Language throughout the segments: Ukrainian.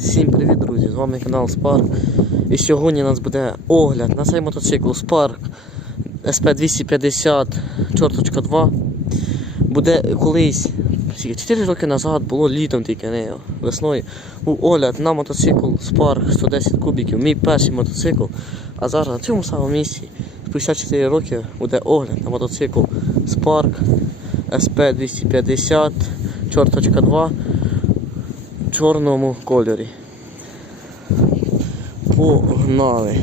Всім привіт, друзі! З вами канал Spark. І сьогодні у нас буде огляд на цей мотоцикл Spark SP250 чорточка 2. Буде колись, 4 роки назад, було літом тільки не весною. Був огляд на мотоцикл Spark 110 кубиків, мій перший мотоцикл. А зараз на цьому самому місці, спустя 4 роки, буде огляд на мотоцикл Spark SP250 чорточка 2 в чорному кольорі. Погнали.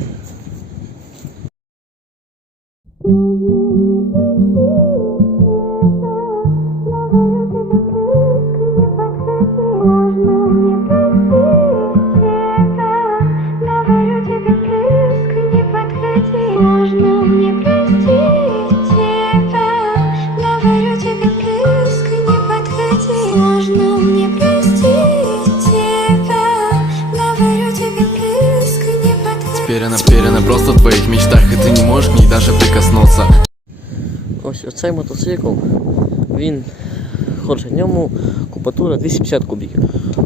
Вперено, вперено, просто в твоих мечтах И ты не можешь к ней даже прикоснуться Ось оцей мотоцикл, він в ньому кубатура 250 кубиків.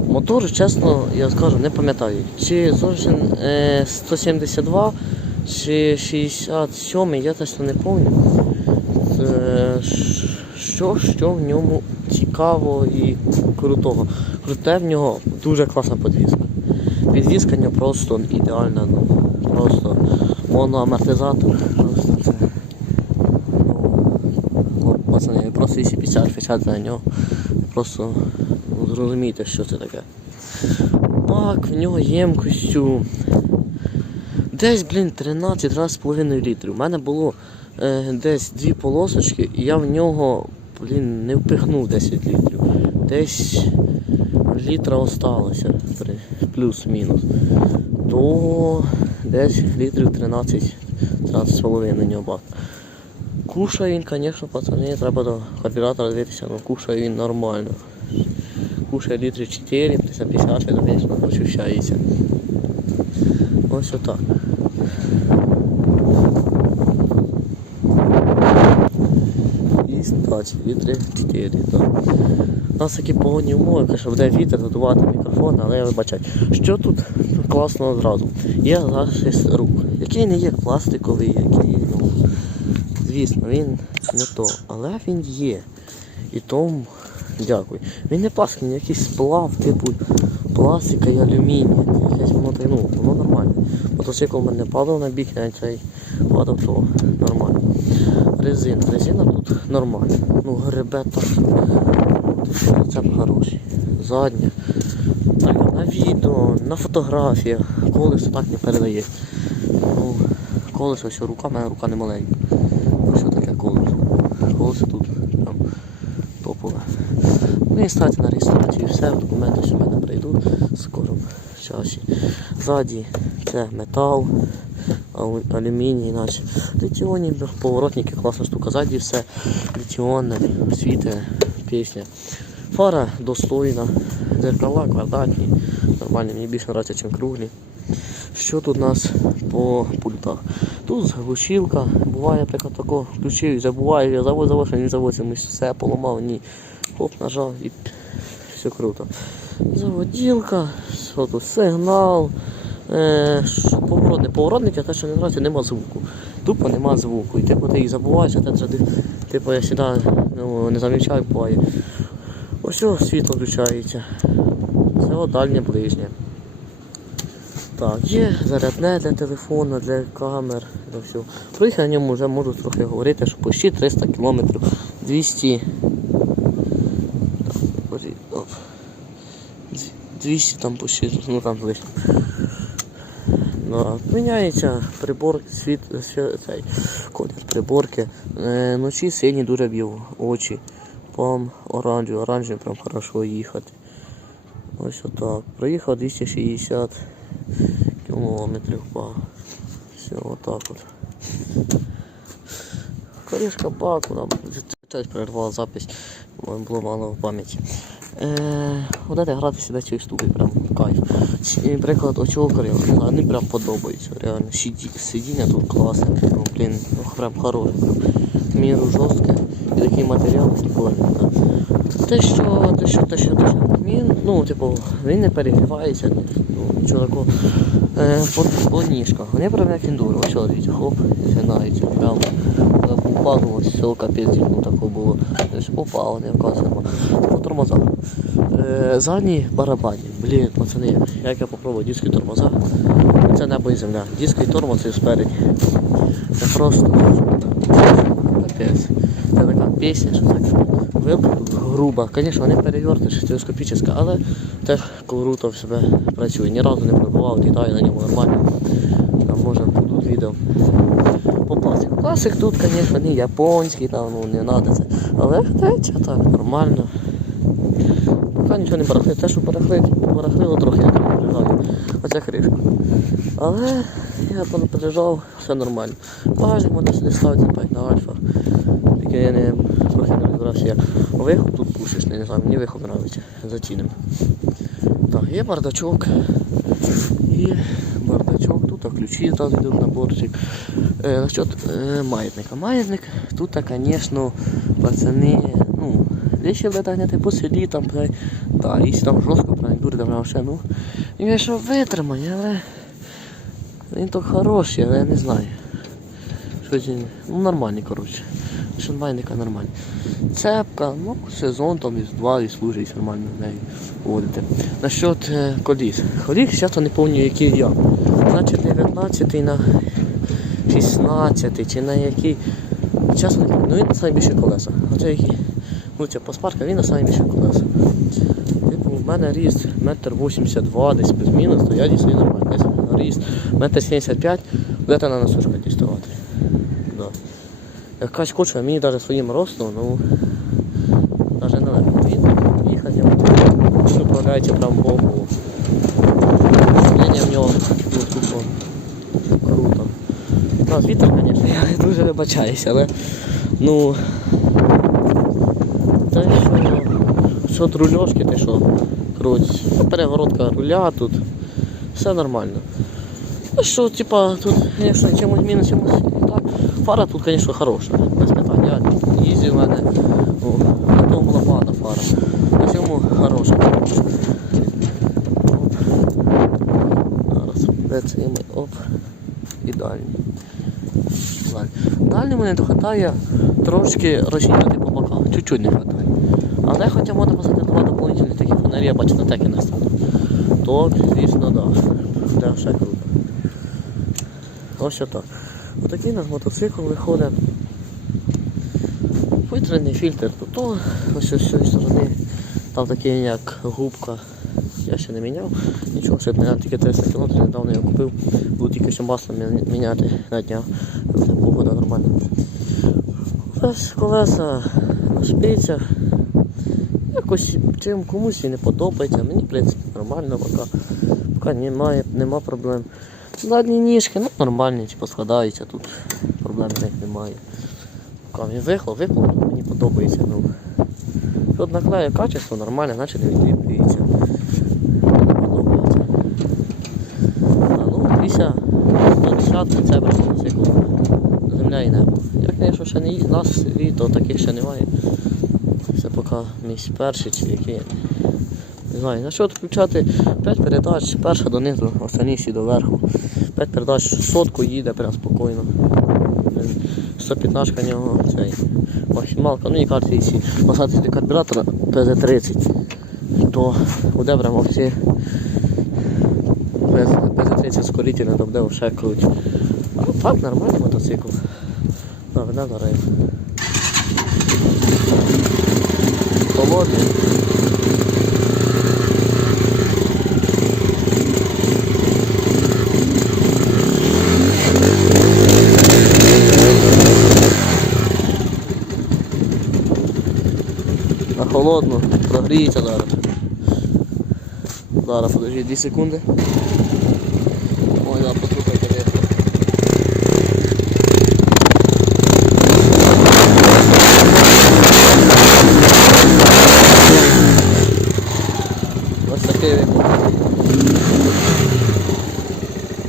Мотор, чесно, я скажу, не пам'ятаю. Чи зовсім е, 172 чи 67, я точно не пам'ятаю. Е, що, що в ньому цікаво і крутого. Круте в нього дуже класна підвізка. Підвізка в нього просто ідеальна, ну, просто моноамортизатор. Просто це. Ну, пацани, просто якщо 50 кричати на нього, просто зрозумієте, що це таке. Бак, в нього ємкостю. Десь, блін, 13-13,5 літрів. У мене було е, десь дві полосочки, і я в нього, блін, не впихнув 10 літрів. Десь літра осталося, плюс-мінус. То десь літрів 13 13,5 на нього бак. Кушає він, звісно, пацани, треба до карбюратора дивитися, але кушає він нормально. Кушає літри 4, 350, звісно, ощущається. Ось отак. І статі, літри 4, так. У нас такі погодні умови, звісно, буде вітер, задувати мікрофон, але я вибачаю. Що тут класно одразу? Є захист рук, який не є пластиковий, який, ну, звісно, він не то, але він є. І тому дякую. Він не пластик, він якийсь сплав, типу пластика і алюмінія. Якесь воно ну, воно нормально. Мотоцикл у мене падав на бік, навіть цей падав, то нормально. Резина. Резина тут нормальна. Ну, гребе так. Це хороший. Задня. Відео, на фотографіях. Колесо так не передає. Ну, колесо, все, рука, в мене рука не маленька. Ну, що таке колесо? Колесо тут прям топове. Ну і стати на реєстрацію, все, документи що в мене прийдуть в скорому часі. Ззаді це метал, алюміній, наче. Літіонні поворотники, класна штука. Ззаді все літіонне, світе, пісня. Фара достойна, дзеркала квадратні, нормальні, мені більше подобається, ніж круглі. Що тут у нас по пультах? Тут глушилка, буває, наприклад, тако включив забуваю, я завод завод, не заводиться, все поламав, ні. Хоп, нажав і все круто. Заводілка, що тут, сигнал, е, поворотник. Поворотники, те, що не нравиться, нема звуку. Тупо нема звуку. І типу ти їх забуваєш, а те треба, типу я сюди ну, не замічаю, буває. Ось світло включається. Це дальнє ближнє. Так, є зарядне для телефона, для камер, для всього. Проїхав на ньому вже можу трохи говорити, що почти 300 км 200. Так, боже, оп. Дві- 200 там почти, ну там лише. Да. Міняється прибор, світ, сві- цей, колір приборки. Е, ночі синій дуже б'є очі. Пам оранжевий, оранжевий прям хорошо їхати. Ось отак. Проїхав 260 кілометрів по. Все, отак от. Корішка баку, нам чуть перервала запись, було мало в пам'яті. Е, Будете грати сюди цією штукою, прям кайф. Приклад очокарів, вони прям подобаються. Реально, сидіння тут класне, ну, блін, ну, прям хороше. Міру жорстке такий матеріал. Да. Те, що, те, що, те, що, те, що. Він, ну, типу, він не перегрівається, ну, нічого такого. Е, по. Вони прям як індури. Ось дивіться, хоп, згинається, прямо. Ну, ось все, капець, ну, таке було. Тобто упав, не вказуємо. По тормозах. Е, задні барабані. Блін, пацани, як я попробую диски тормоза. Це небо і земля. Диски і тормоз і спереді. Це просто пісня, що так груба. Звісно, не перевертиш, телескопічна, але теж круто в себе працює. Ні разу не пробував, літаю на ньому нормально. Там може будуть відео по. Класик тут, звісно, не японський, там ну, не треба це. Але тече так, нормально. Поки нічого не барахлить. Те, що барахлить, барахлило трохи, як пригадую. Оця кришка. Але я понапряжав, все нормально. Багажник можна сюди ставити опять на альфа. Тільки я не трохи не розбирався як. Вихоп тут пушечний, не знаю, мені вихоп подобається. Зацінимо. Так, є бардачок. Є бардачок, тут ключі зразу йдуть на бортик. Е, насчет е, маятника. Маятник тут, звісно, пацани, ну, легче витягнути по селі там, блядь, та, якщо там жорстко проіндури, там вообще, ну, він що витримає, але він то хороший, але я не знаю. Щось ну нормальний, коротше. Маятника нормальний. Цепка, ну, сезон там із два і служить нормально в неї водити. Насчет е, коліс. Коліс часто не пам'ятаю, який я. Значить 19 на 16 чи на який. Чесно. Ну він на найбільше колеса. Оце який. Це паспарка, він на найбільше колеса. Типу, в мене ріст метр 82 десь без мінус, то я дійсно нормально. Ріст метр 75, будете на носушка діставати. Якась кочка, мені навіть своїм ростом, ну навіть не легко. Він їхати він управляється прям богу. Управління в нього ну, тупо круто. У нас вітер, звісно, я дуже вибачаюся, але ну те, що що рульошки, те що круть, перегородка руля тут, все нормально. Ну що, типа, тут, звісно, чимось мінус, чимось. Фара тут, звісно, хороша, без питань. Я їздив в мене, на тому була погана фара. На цьому хороша. Зараз, де оп. І дальній. Далі. Далі мене не вистачає трошки розчиняти по боках, чуть-чуть не вистачає. Але хоча можна поставити два дополнительні такі фонарі, я бачу на текі не стану. То, звісно, да. Буде ще круто. Ось так. У нас мотоцикл виходить. Повітряний фільтр тут, то ось з цієї сторони. Там такий як губка. Я ще не міняв. Нічого ще не тільки 300 км, недавно я купив. Буду тільки ще масло міняти на днях. Це погода нормальна. Ось колеса на шпицях. Якось чим комусь і не подобається. Мені, в принципі, нормально поки. Поки немає, нема проблем. Задні ніжки, ну нормальні, типу складаються, тут проблем в них немає. Поки він вихлоп, мені подобається. Ну. Тут наклею качество нормальне, значить не відліплюється. Подобається. Ну, після 110 це без мотоциклу. Земля і небо. Я, звісно, ще не нас то таких ще немає. Це поки мій перший чи який. Не знаю, на що включати 5 передач, перша донизу, останні всі доверху. 5 передач сотку їде прям спокійно. 115 нього цей максималка, ну і карти всі. Посадити до карбюратора ПЗ-30, то буде всі ПЗ-30 скорительно, то буде вже круть. А так, нормальний мотоцикл. Так, веде зараз. Холодний. На холодну, прогріється зараз. Зараз подожди 2 секунди. Ой, да, послухайте. Ось такий він.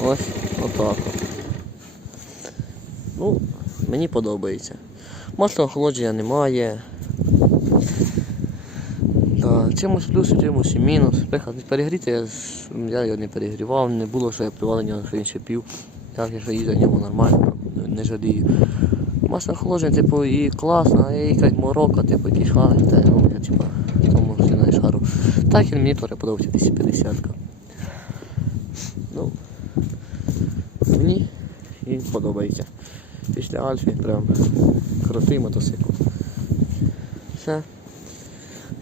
Ось отак. Ну, мені подобається. Масла охолодження немає. Чимось плюс, чимось і мінус. Перегріти, я, я його не перегрівав, не було, що я плював на ще пів. Я вже їздив ньому нормально, не жалію. Масло охолодження, типу, і класно, і якась морока, типу, якийсь шар, та, ну, типу, тому на шару. Так і мені теж подобається 250 Ну, мені він подобається. Після Альфі прям крутий мотоцикл. Все.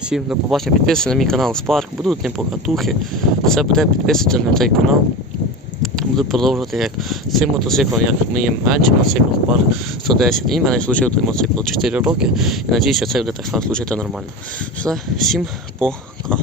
Всім до побачення. Підписуйтесь на мій канал Спарк, будуть не покатухи. Все буде підписуйтесь на цей канал. Буду продовжувати як з цим мотоциклом, як моїм меншим мотоциклом Spark 110. І в мене служив той мотоцикл 4 роки. І надіюся, це буде так само служити нормально. Все, всім пока.